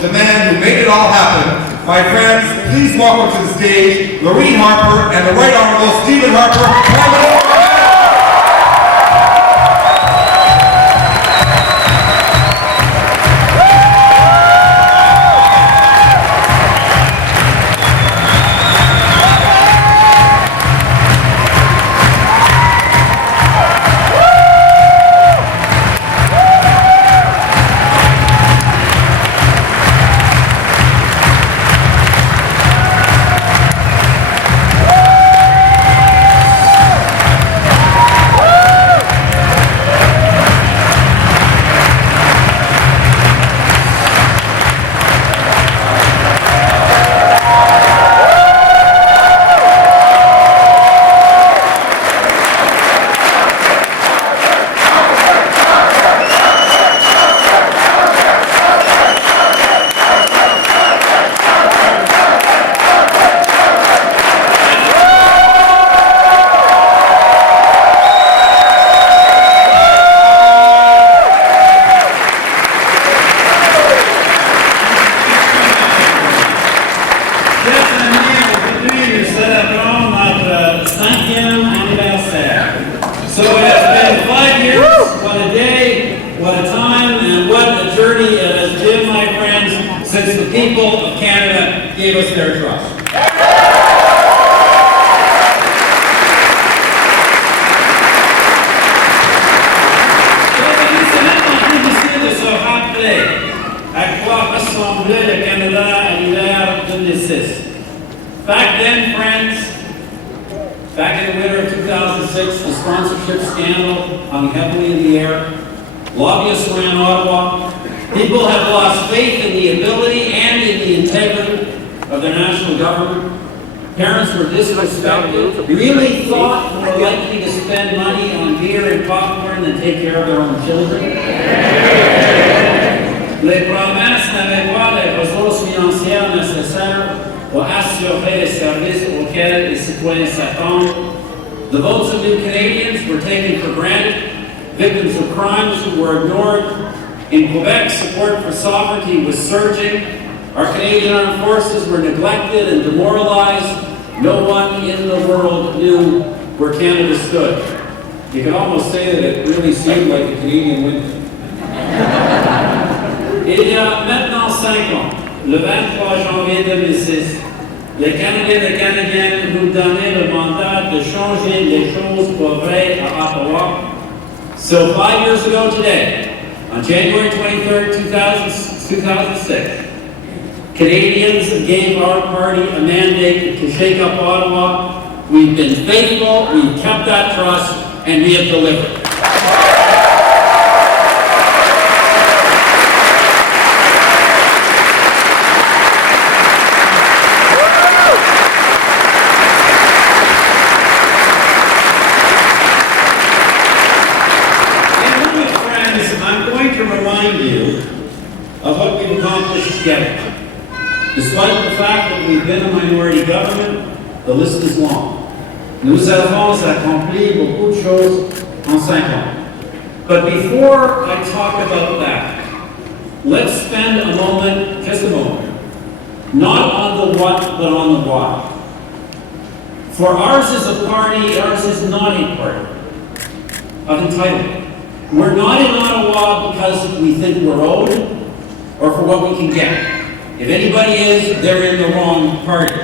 to the man who made it all happen. My friends, please welcome to the stage Lorene Harper and the Right Honorable Stephen Harper. Since the people of Canada gave us their trust. C'est maintenant difficile de se rappeler à quoi ressemblait le Canada à l'hiver 2006. Back then, friends, back in the winter of 2006, the sponsorship scandal hung heavily in the air. Lobbyists ran Ottawa. People have lost faith in the ability and in the integrity of their national government. Parents were disrespected, really thought more likely to spend money on beer and popcorn than take care of their own children. Les promesses n'avaient pas les ressources financières nécessaires pour assurer les services auxquels les citoyens s'attendent. The votes of new Canadians were taken for granted, victims of crimes who were ignored. In Quebec, support for sovereignty was surging. Our Canadian armed forces were neglected and demoralized. No one in the world knew where Canada stood. You could almost say that it really seemed like a Canadian winter. Il y a maintenant 5 ans, le 23 janvier 2006, les Canadiens et Canadiennes nous donnaient le mandat de changer les choses pour vrai à Ottawa. So 5 years ago today, on January 23rd, 2006, Canadians gave our party a mandate to shake up Ottawa. We've been faithful, we've kept that trust, and we have delivered. Of what we've accomplished together. Despite the fact that we've been a minority government, the list is long. Nous avons accompli beaucoup de choses en 5 ans. But before I talk about that, let's spend a moment, just a moment, not on the what, but on the why. For ours is a party, ours is not a party of entitlement. We're not in Ottawa because we think we're owed, or for what we can get. If anybody is, they're in the wrong party.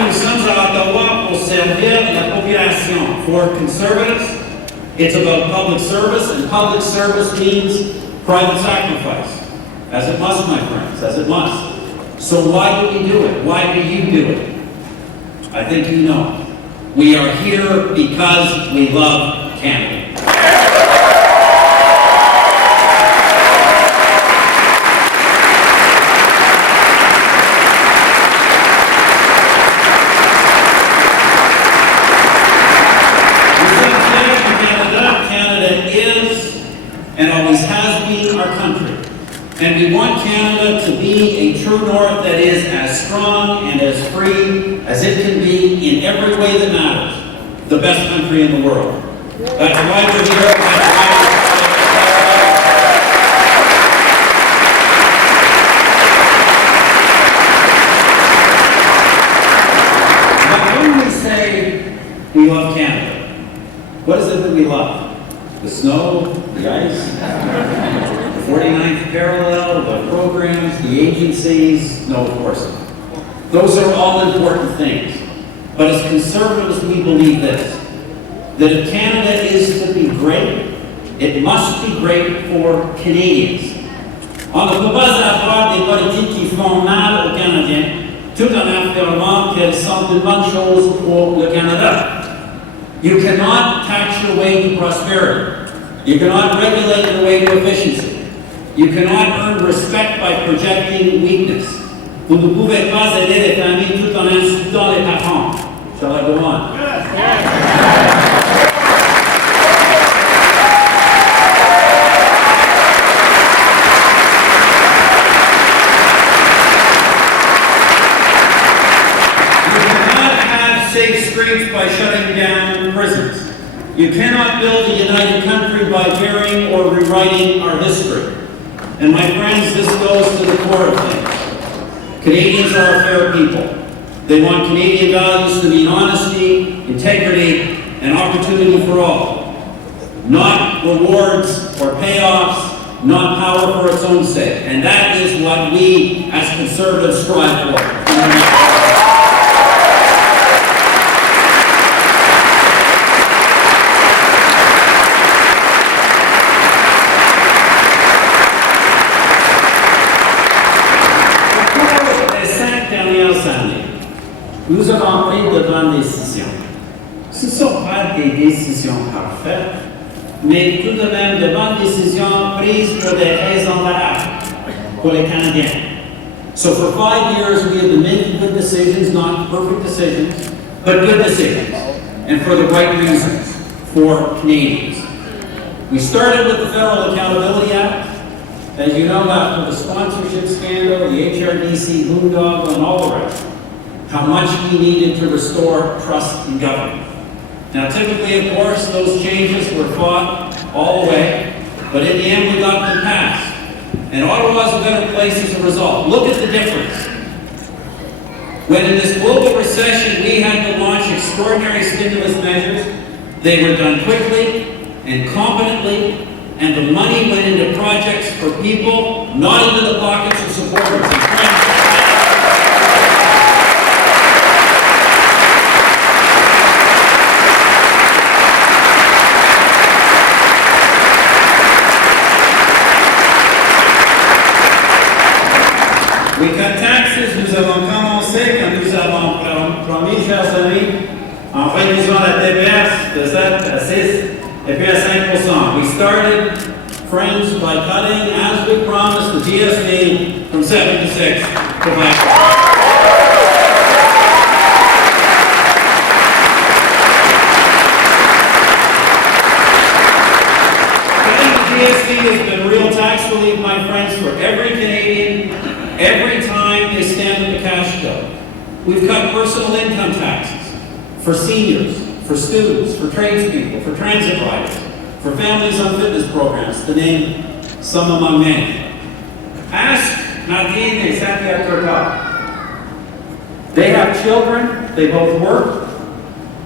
Nous sommes à Ottawa pour servir la population. For conservatives, it's about public service, and public service means private sacrifice. As it must, my friends, as it must. So why do we do it? Why do you do it? I think you know. We are here because we love Canada. Canada is and always has been our country. And we want Canada to be a true north that is as strong and as free as it can be in every way that matters, the best country in the world. That's why we're here. That's why when we say we love Canada, what is it that we love? The snow, the ice, the 49th parallel, the programs, the agencies? No, of course not. Those are all important things. But as conservatives, we believe this, that if Canada is to be great, it must be great for Canadians. On ne peut pas avoir des politiques qui font mal aux Canadiens, tout en affirmant qu'elles sont une bonne chose pour le Canada. You cannot tax your way to prosperity. You cannot regulate your way to efficiency. You cannot earn respect by projecting weakness. Vous ne pouvez pas aider les familles tout en insultant les parents. Shall I go on? Safe streets by shutting down prisons. You cannot build a united country by burying or rewriting our history. And my friends, this goes to the core of things. Canadians are a fair people. They want Canadian values to mean honesty, integrity, and opportunity for all. Not rewards or payoffs, not power for its own sake. And that is what we as conservatives strive for. Nous avons pris de bonnes décisions. Ce ne sont pas des décisions parfaites, mais tout de même de bonnes décisions prises pour des raisons valables pour les Canadiens. So for 5 years we have been making good decisions, not perfect decisions, but good decisions, and for the right reasons, for Canadians. We started with the Federal Accountability Act. As you know, after the sponsorship scandal, the HRDC boondoggle, and all the rest, how much we needed to restore trust in government. Now, typically, of course, those changes were fought all the way, but in the end, we got them passed. And Ottawa's a better place as a result. Look at the difference. When in this global recession, we had to launch extraordinary stimulus measures, they were done quickly and competently, and the money went into projects for people, not into the pockets of supporters and friends. We cut taxes, nous avons commencé quand nous avons promis, chers amis, en réduisant la TPS de 7 à 6 et puis à 5%. We started, friends, by cutting, as we promised, the GST from 7 to 6 to 5%. GST has been real tax relief, my friends, for every Canadian, every time they stand at the cash bill. We've cut personal income taxes for seniors, for students, for tradespeople, for transit riders, for families on fitness programs, to name some among many. Ask Nadine and Satya Turkov. They have children, they both work,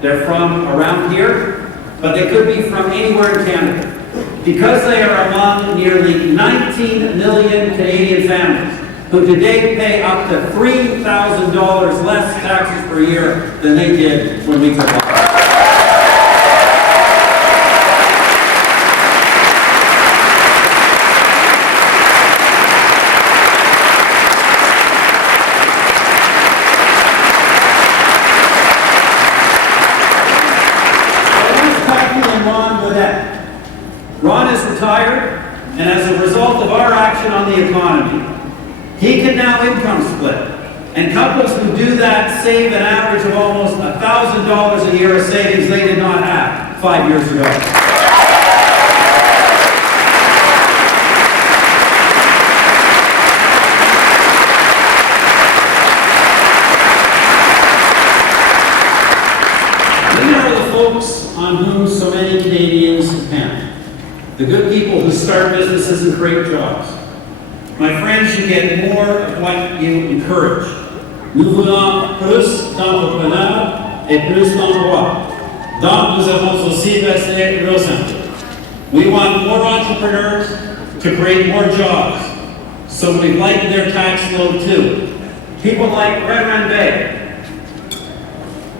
they're from around here, but they could be from anywhere in Canada. Because they are among nearly 19 million Canadian families who today pay up to $3,000 less taxes per year than they did when we took office. Ron is retired, and as a result of our action on the economy, he can now income split. And couples who do that save an average of almost $1,000 a year of savings they did not have 5 years ago. on whom so many Canadians depend. The good people who start businesses and create jobs. My friends, you get more of what you encourage. Nous voulons plus d'entrepreneurs et plus d'emplois. Donc, nous avons aussi baissé nos impôts. We want more entrepreneurs to create more jobs. So we've lightened their tax load too. People like Redran Bay.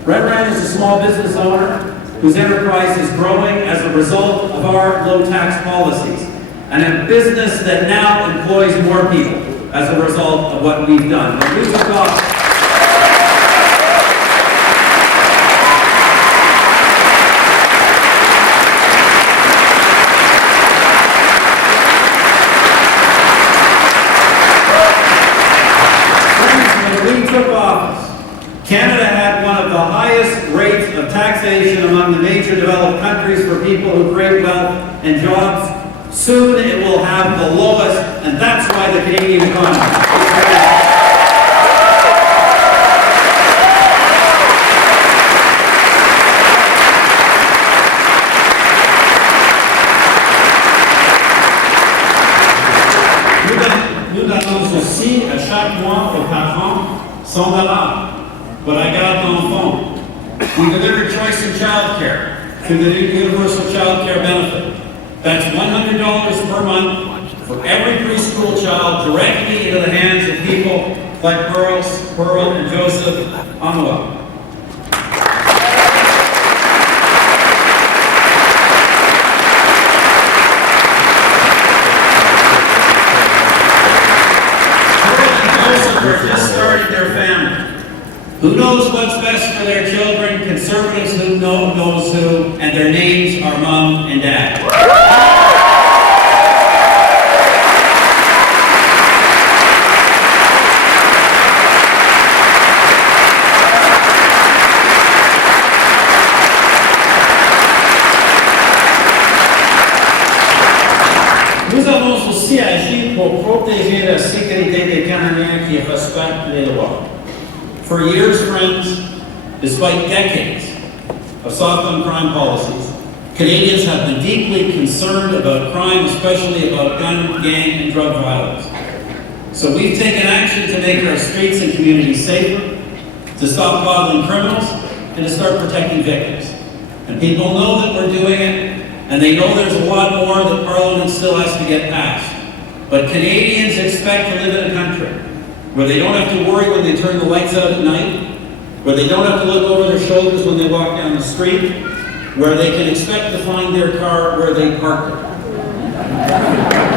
Redran is a small business owner whose enterprise is growing as a result of our low tax policies, and a business that now employs more people as a result of what we've done. When we took off, Canada had one of the highest rates of taxation among the major developed countries for people who create wealth and jobs. Soon it will have the lowest, and that's why the Canadian economy is Nous donnons aussi à chaque mois aux parents $100. But I got on the phone. We deliver choice in child care through the new universal child care benefit. That's $100 per month for every preschool child directly into the hands of people like Pearl and Joseph Anuwa. They're just starting their family. Who knows what's best for their children? Conservatives who knows who, and their names are Mom and Dad. Nous avons aussi agi pour protéger la sécurité des Canadiens qui respectent les lois. For years, friends, despite decades of soft-on-crime policies, Canadians have been deeply concerned about crime, especially about gun, gang, and drug violence. So we've taken action to make our streets and communities safer, to stop coddling criminals, and to start protecting victims. And people know that we're doing it, and they know there's a lot more that Parliament still has to get passed. But Canadians expect to live in a country where they don't have to worry when they turn the lights out at night, where they don't have to look over their shoulders when they walk down the street, where they can expect to find their car where they parked it.